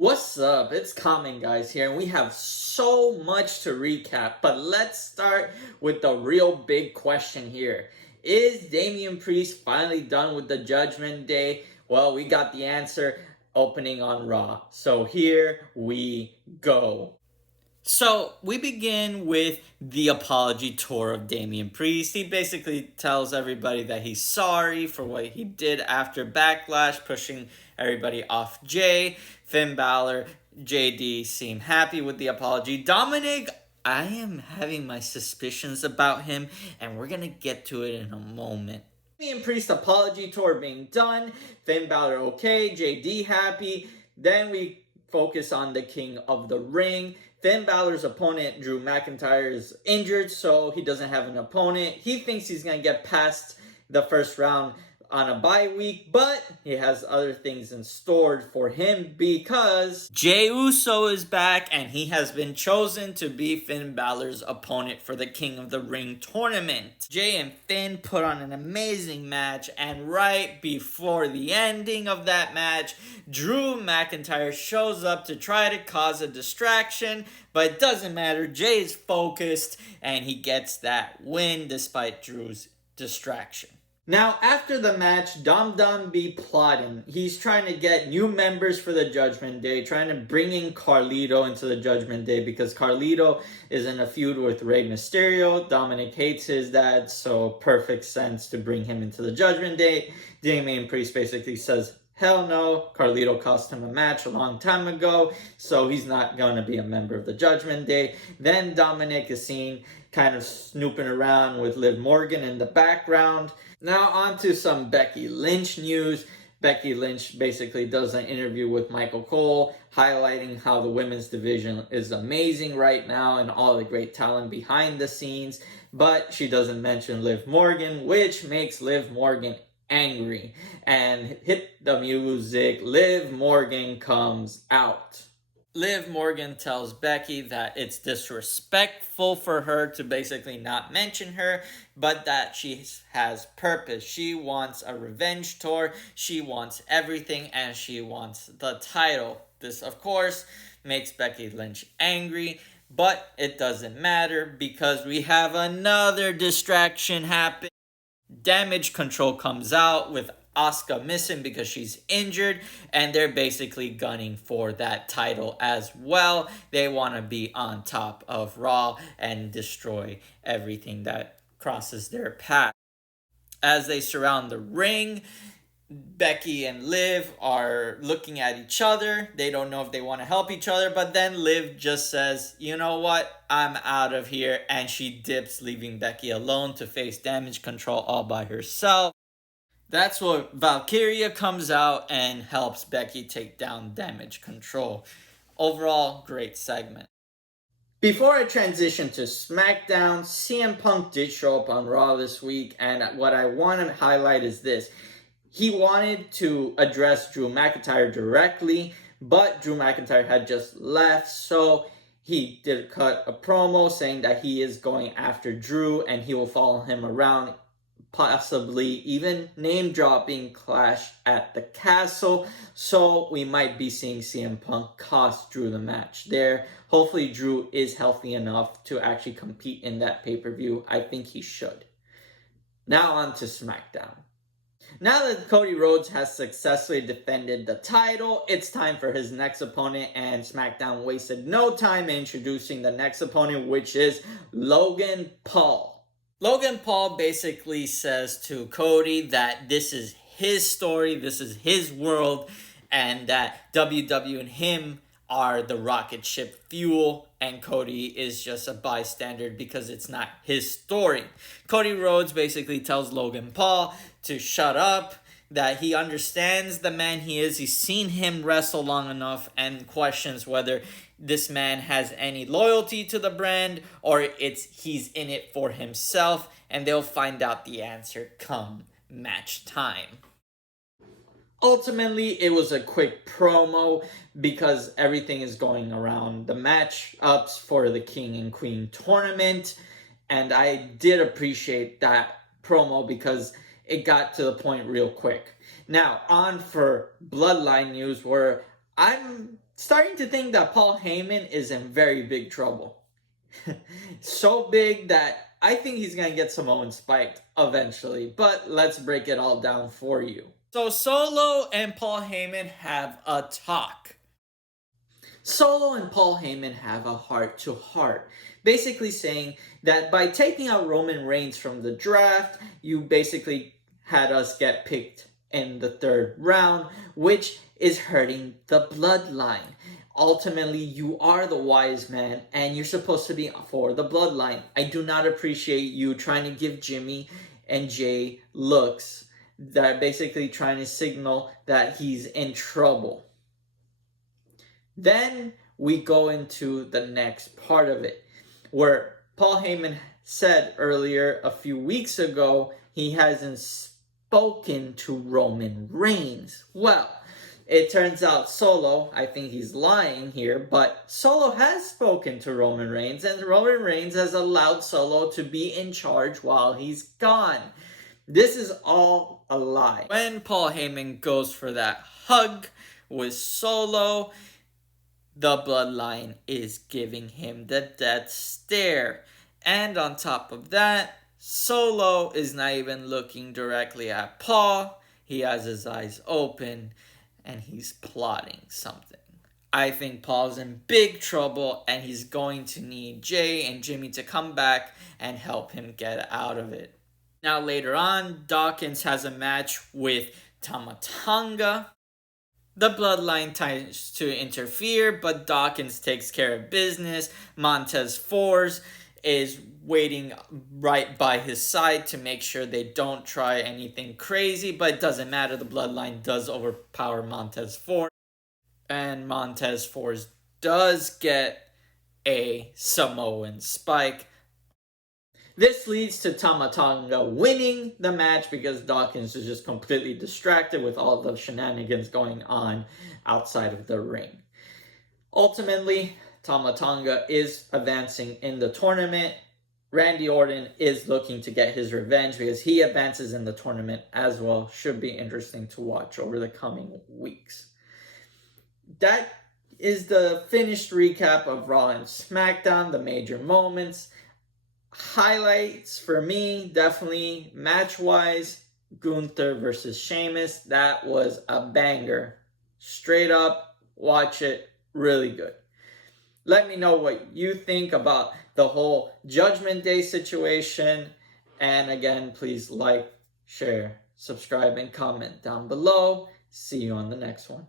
What's up? It's Common Guys here, and we have so much to recap. But let's start with the real big question here. Is Damian Priest finally done with the Judgment Day? Well, we got the answer opening on Raw. So here we go. So we begin with the apology tour of Damian Priest. He basically tells everybody that he's sorry for what he did after Backlash, pushing everybody off Jay. Finn Balor, JD seem happy with the apology. Dominic, I am having my suspicions about him, and we're going to get to it in a moment. Damian Priest apology tour being done. Finn Balor okay, JD happy. Then we focus on the King of the Ring. Finn Balor's opponent, Drew McIntyre, is injured, so he doesn't have an opponent. He thinks he's going to get past the first round on a bye week, but he has other things in store for him because Jey Uso is back and he has been chosen to be Finn Balor's opponent for the King of the Ring tournament. Jey and Finn put on an amazing match, and right before the ending of that match, Drew McIntyre shows up to try to cause a distraction, but it doesn't matter. Jey is focused and he gets that win despite Drew's distraction. Now, after the match, Dom be plotting. He's trying to get new members for the Judgment Day, trying to bring in Carlito into the Judgment Day because Carlito is in a feud with Rey Mysterio. Dominic hates his dad, so perfect sense to bring him into the Judgment Day. Damian Priest basically says, hell no, Carlito cost him a match a long time ago, so he's not going to be a member of the Judgment Day. Then Dominic is seen kind of snooping around with Liv Morgan in the background. Now on to some Becky Lynch news. Becky Lynch basically does an interview with Michael Cole, highlighting how the women's division is amazing right now and all the great talent behind the scenes. But she doesn't mention Liv Morgan, which makes Liv Morgan angry. And hit the music, Liv Morgan comes out. Liv Morgan tells Becky that it's disrespectful for her to basically not mention her, but that she has purpose. She wants a revenge tour, she wants everything, and she wants the title. This, of course, makes Becky Lynch angry, but it doesn't matter because we have another distraction happen. Damage Control comes out with Asuka missing because she's injured, and they're basically gunning for that title as well. They want to be on top of Raw and destroy everything that crosses their path. As they surround the ring, Becky and Liv are looking at each other. They don't know if they want to help each other, but then Liv just says, you know what, I'm out of here, and she dips, leaving Becky alone to face Damage Control all by herself. That's where Valkyria comes out and helps Becky take down Damage Control. Overall, great segment. Before I transition to SmackDown, CM Punk did show up on Raw this week, and what I want to highlight is this. He wanted to address Drew McIntyre directly, but Drew McIntyre had just left, so he did cut a promo saying that he is going after Drew and he will follow him around, possibly even name dropping Clash at the Castle. So we might be seeing CM Punk cost Drew the match there. Hopefully Drew is healthy enough to actually compete in that pay-per-view. I think he should. Now on to SmackDown. Now that Cody Rhodes has successfully defended the title, it's time for his next opponent, and SmackDown wasted no time introducing the next opponent, which is Logan Paul. Logan Paul basically says to Cody that this is his story, this is his world, and that WW and him are the rocket ship fuel, and Cody is just a bystander because it's not his story. Cody Rhodes basically tells Logan Paul to shut up, that he understands the man he is, he's seen him wrestle long enough, and questions whether this man has any loyalty to the brand or he's in it for himself, and they'll find out the answer come match time. Ultimately, it was a quick promo because everything is going around the matchups for the King and Queen tournament, and I did appreciate that promo because it got to the point real quick. Now, on for Bloodline news, where I'm starting to think that Paul Heyman is in very big trouble. So big that I think he's going to get Samoan spiked eventually. But let's break it all down for you. So Solo and Paul Heyman have a talk. Solo and Paul Heyman have a heart-to-heart, basically saying that by taking out Roman Reigns from the draft, you basically had us get picked in the 3rd round, which is hurting the bloodline. Ultimately, you are the wise man, and you're supposed to be for the bloodline. I do not appreciate you trying to give Jimmy and Jay looks that are basically trying to signal that he's in trouble. Then we go into the next part of it, where Paul Heyman said earlier a few weeks ago he hasn't spoken to Roman Reigns. Well, it turns out Solo, I think he's lying here, but Solo has spoken to Roman Reigns, and Roman Reigns has allowed Solo to be in charge while he's gone. This is all a lie. When Paul Heyman goes for that hug with Solo, the bloodline is giving him the death stare. And on top of that, Solo is not even looking directly at Paul. He has his eyes open and he's plotting something. I think Paul's in big trouble and he's going to need Jay and Jimmy to come back and help him get out of it. Now later on, Dawkins has a match with Tama Tonga. The bloodline tries to interfere, but Dawkins takes care of business. Montez Ford is waiting right by his side to make sure they don't try anything crazy, but it doesn't matter. The bloodline does overpower Montez Ford, and Montez Ford does get a Samoan spike. This leads to Tama Tonga winning the match because Dawkins is just completely distracted with all the shenanigans going on outside of the ring. Ultimately, Tama Tonga is advancing in the tournament. Randy Orton is looking to get his revenge because he advances in the tournament as well. Should be interesting to watch over the coming weeks. That is the finished recap of Raw and SmackDown, the major moments. Highlights for me, definitely match-wise, Gunther versus Sheamus. That was a banger. Straight up, watch it. Really good. Let me know what you think about the whole Judgment Day situation. And again, please like, share, subscribe, and comment down below. See you on the next one.